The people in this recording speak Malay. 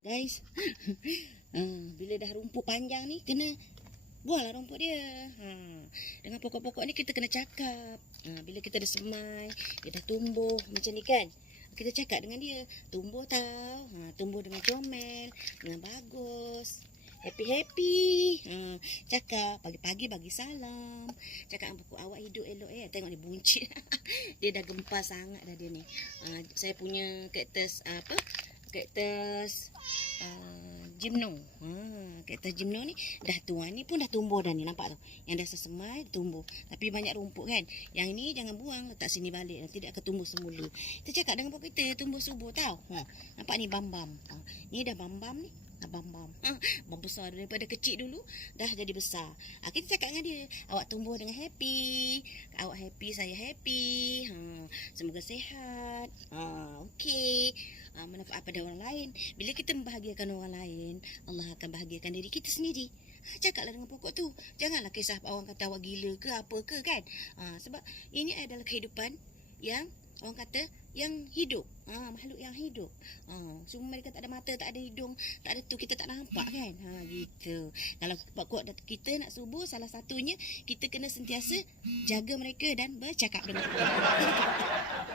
Guys, bila dah rumput panjang ni, kena buanglah rumput dia. Dengan pokok-pokok ni kita kena cakap. Bila kita dah semai, dia dah tumbuh macam ni kan. Kita cakap dengan dia, tumbuh tau. Tumbuh dengan comel, dengan bagus. Happy-happy. Cakap, pagi-pagi bagi salam. Cakap dengan pokok, awak hidup elok Tengok dia buncit. Dia dah gempar sangat dah dia ni. Saya punya kaktus kaktus gymno. Kaktus gymno ni dah tua ni pun dah tumbuh dah ni, nampak tu. Yang dah sesemai tumbuh. Tapi banyak rumput kan. Yang ni jangan buang, letak sini balik, nanti dia akan tumbuh semula. Kita cakap dengan pokok kita tumbuh subur tau. Nampak ni bambam. Ni dah bambam ni. Bambam besar daripada kecil dulu dah jadi besar. Kita cakap dengan dia, awak tumbuh dengan happy, awak happy, saya happy. Semoga sihat. Okey. Manfaat pada orang lain. Bila kita membahagiakan orang lain, Allah akan bahagiakan diri kita sendiri. Cakaplah dengan pokok tu. Janganlah kisah orang kata awak gila ke apa ke kan. Sebab ini adalah kehidupan yang orang kata yang hidup. Makhluk yang hidup. Cuma mereka tak ada mata, tak ada hidung, tak ada tu, kita tak nampak kan. Gitu. Kalau pokok kita nak subur, salah satunya kita kena sentiasa jaga mereka dan bercakap dengan mereka.